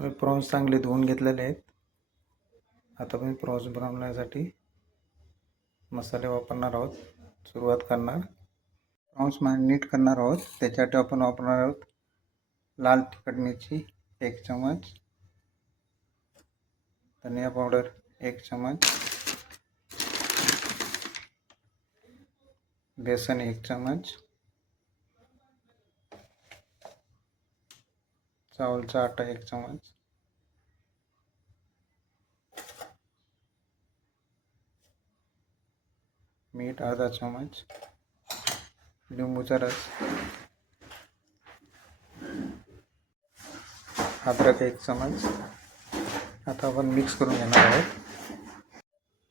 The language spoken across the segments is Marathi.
मी प्रॉन्स चांगले धुवून घेतलेले आहेत. आता मी प्रॉन्स बनवण्यासाठी मसाले वापरणार आहोत. सुरुवात करणार प्रॉन्स मॅरिनेट करणार आहोत. त्याच्यासाठी आपण वापरणार आहोत लाल तिखट मिरची 1 चमच, धनिया पावडर 1 चमच, बेसन 1 चमच, चावलचा आटा 1 चमच, मीठ आधा चमच, लिंबूचा रस, अद्रक 1 चमच. आता आपण मिक्स करून घेणार आहोत.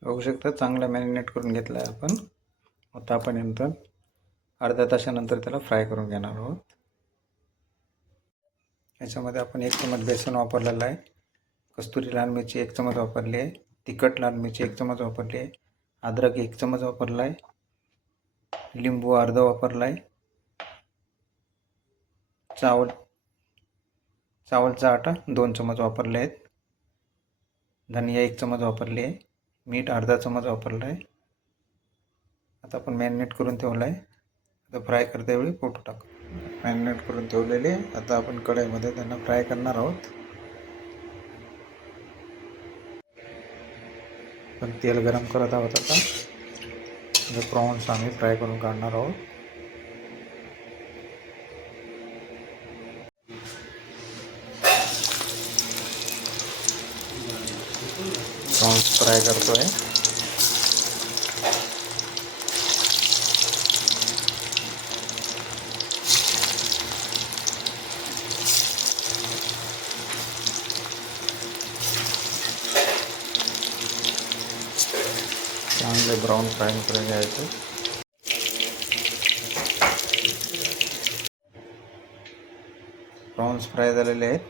बघू शकता चांगला मॅरिनेट करून घेतला आहे आपण. आता आपण नंतर अर्ध्या तासानंतर त्याला फ्राय करून घेणार आहोत. याच्यामध्ये आपण 1 चमच बेसन वापरलेला आहे, कस्तुरी लाल मिरची 1 चमच वापरली आहे, तिखट लाल मिरची 1 चमच वापरली आहे, अद्रक 1 चमच वापरला आहे, लिंबू अर्धा वापरला आहे, चावलचा आटा 2 चमच वापरले आहेत, धनिया 1 चमच वापरली आहे, मीठ अर्धा चमच वापरला आहे. आता आपण मॅरिनेट करून ठेवलं आहे. आता फ्राय करते वेळी फोटो टाकू. मॅरिनेट करून ठेवलेले आता आपण कढईमध्ये त्यांना फ्राय करणार आहोत. पण तेल गरम करत आहोत. आता प्रॉन्स आम्ही फ्राय करून काढणार आहोत. प्रॉन्स फ्राय करतोय. चांगले ब्राऊन फ्राय करून घ्यायचे. प्रॉन्स फ्राय झालेले आहेत.